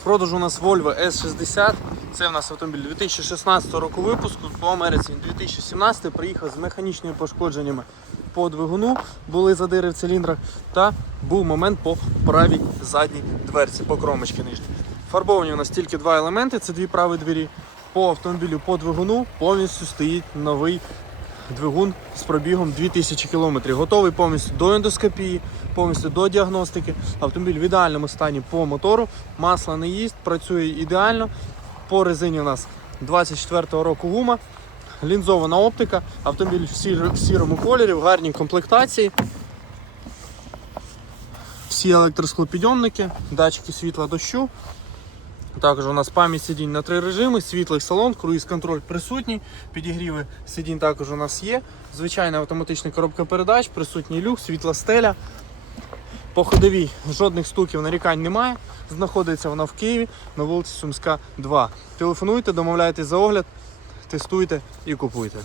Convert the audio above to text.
В продажу у нас Volvo S60. Це в нас автомобіль 2016 року випуску. По Америці він 2017 приїхав з механічними пошкодженнями по двигуну, були задири в циліндрах, та був момент по правій задній дверці, по кромочці нижній. Фарбовані у нас тільки два елементи, це дві праві двері. По автомобілю по двигуну повністю стоїть новий двигун з пробігом 2000 км. Готовий повністю до ендоскопії, повністю до діагностики. Автомобіль в ідеальному стані по мотору, масло не їсть, працює ідеально. По резині у нас 24-го року гума, лінзована оптика, автомобіль в, сір- в сірому кольорі, в гарній комплектації. Всі електросклопідйомники, датчики світла дощу. Також у нас пам'ять сидінь на три режими, світлий салон, круїз-контроль присутній, підігріви сидінь також у нас є. Звичайна автоматична коробка передач, присутній люк, світла стеля. По ходовій жодних стуків нарікань немає. Знаходиться вона в Києві на вулиці Сумська, 2. Телефонуйте, домовляйтесь за огляд, тестуйте і купуйте.